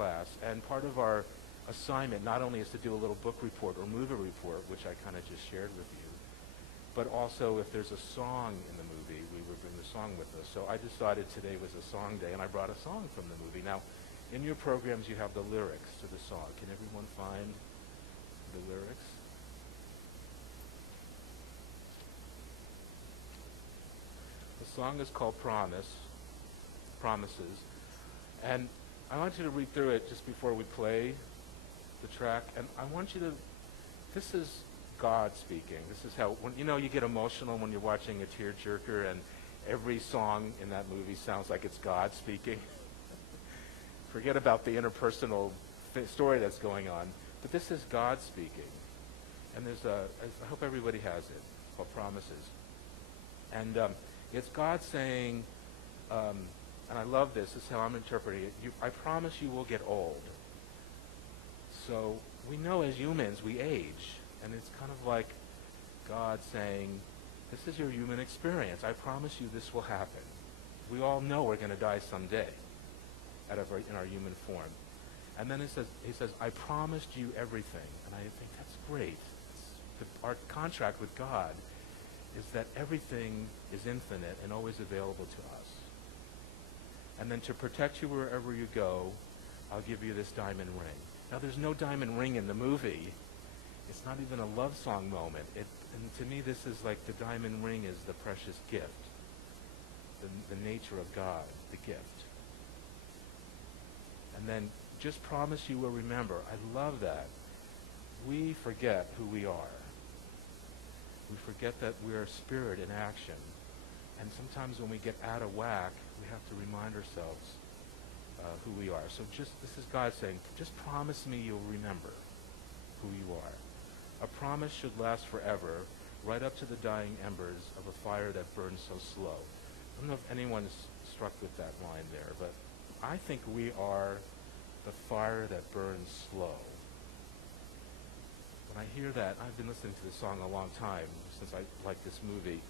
class, and part of our assignment not only is to do a little book report or movie report, which I kind of just shared with you, but also if there's a song in the movie, we would bring the song with us. So I decided today was a song day, and I brought a song from the movie. Now, in your programs, you have the lyrics to the song. Can everyone find the lyrics? The song is called Promises. And I want you to read through it just before we play the track. And I want you to, this is God speaking. This is how, when, you get emotional when you're watching a tearjerker and every song in that movie sounds like it's God speaking. Forget about the interpersonal story that's going on. But this is God speaking. And there's I hope everybody has it, called Promises. And it's God saying, and I love this is how I'm interpreting it, I promise you will get old. So we know as humans we age. And it's kind of like God saying, this is your human experience. I promise you this will happen. We all know we're going to die someday in our human form. And then he says, I promised you everything. And I think that's great. Our contract with God is that everything is infinite and always available to us. And then to protect you wherever you go, I'll give you this diamond ring. Now, there's no diamond ring in the movie. It's not even a love song moment. And to me, this is like the diamond ring is the precious gift, the nature of God, the gift. And then just promise you will remember. I love that. We forget who we are. We forget that we're spirit in action. And sometimes when we get out of whack, we have to remind ourselves who we are. So this is God saying, just promise me you'll remember who you are. A promise should last forever, right up to the dying embers of a fire that burns so slow. I don't know if anyone's struck with that line there, but I think we are the fire that burns slow. When I hear that, I've been listening to this song a long time, since I like this movie.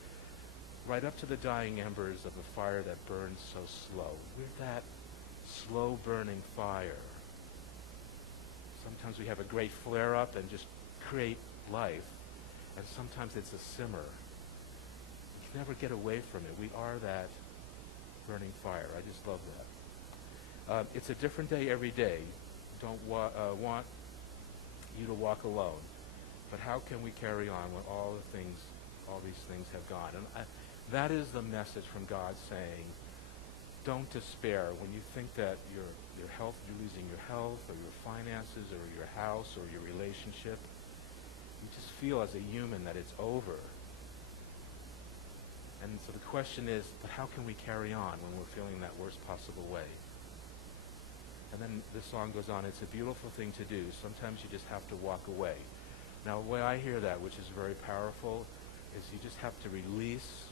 Right up to the dying embers of a fire that burns so slow. We're that slow-burning fire. Sometimes we have a great flare-up and just create life, and sometimes it's a simmer. We can never get away from it. We are that burning fire. I just love that. It's a different day every day. Don't want you to walk alone. But how can we carry on when all these things have gone? And that is the message from God saying, don't despair when you think that your health, you're losing your health or your finances or your house or your relationship. You just feel as a human that it's over. And so the question is, but how can we carry on when we're feeling that worst possible way? And then the song goes on, it's a beautiful thing to do. Sometimes you just have to walk away. Now, the way I hear that, which is very powerful, is you just have to release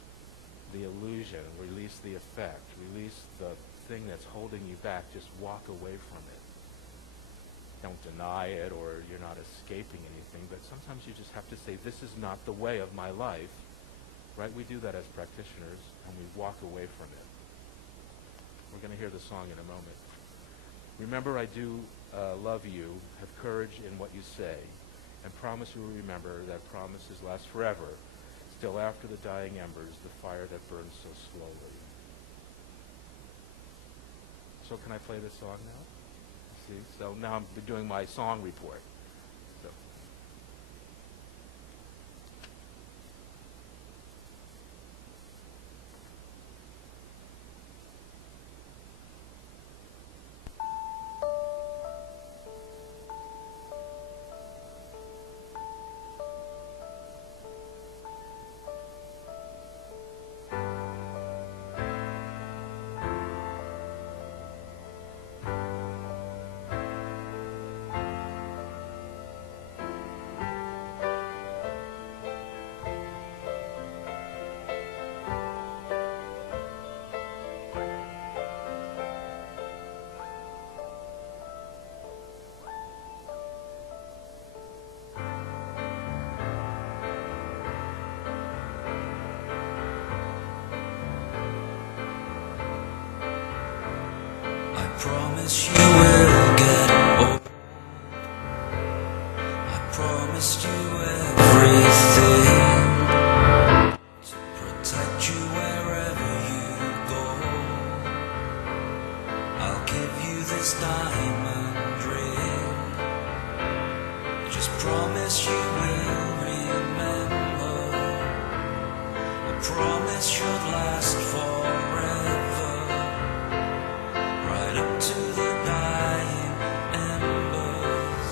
the illusion, release the effect, release the thing that's holding you back. Just walk away from it. Don't deny it, or you're not escaping anything, but sometimes you just have to say, this is not the way of my life, right? We do that as practitioners, and we walk away from it. We're going to hear the song in a moment. Remember, I do love you, have courage in what you say, and promise you will remember that promises last forever, still after the dying embers, the fire that burns so slowly. So can I play this song now? See, so now I'm doing my song report. So. Promise you will get this diamond ring. Just promise you will remember. A promise should last forever, right up to the dying embers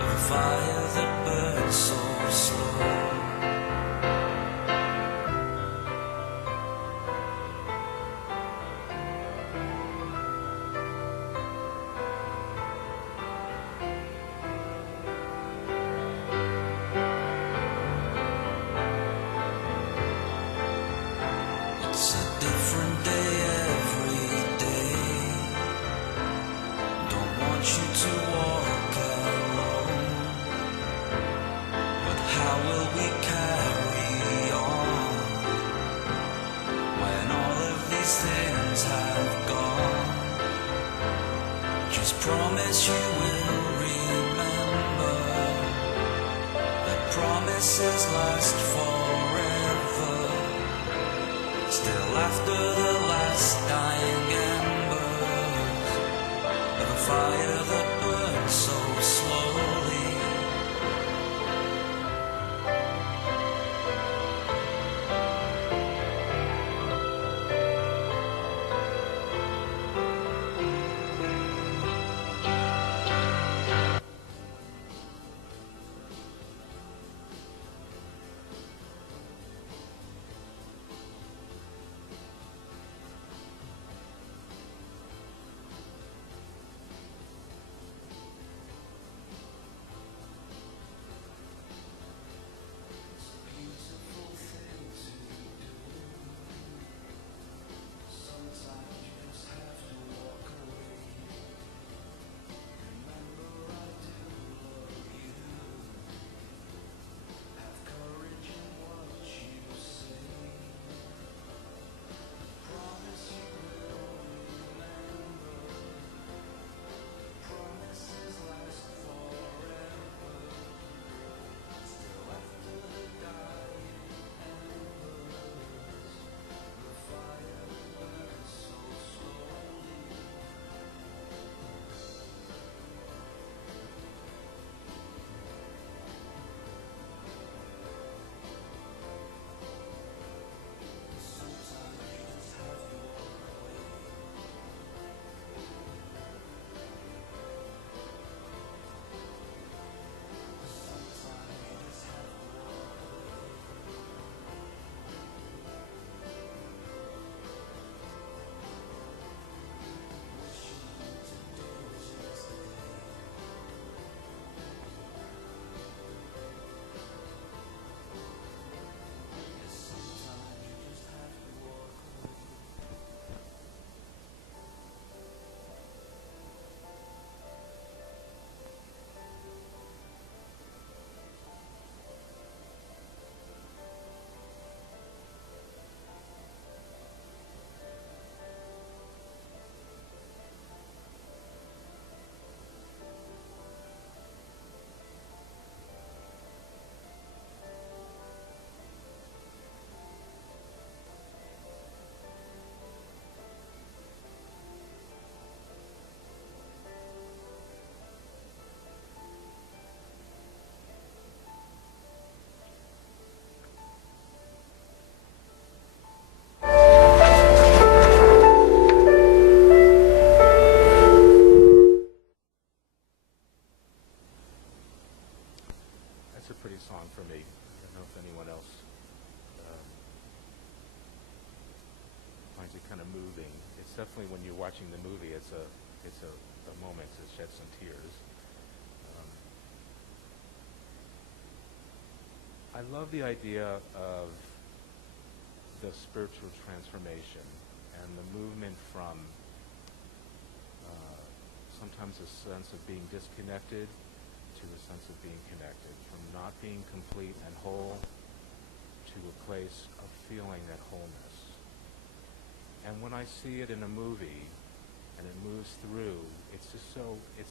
of a fire that burns so slow. It's a different day every day. Don't want you to walk alone. But how will we carry on when all of these things have gone? Just promise you will remember that promises last forever. Still after the last dying embers of a fire that burns so slowly. That's a pretty song for me. I don't know if anyone else finds it kind of moving. It's definitely when you're watching the movie, it's a moment to shed some tears. I love the idea of the spiritual transformation and the movement from sometimes a sense of being disconnected to a sense of being connected, from not being complete and whole to a place of feeling that wholeness. And when I see it in a movie and it moves through, it's just so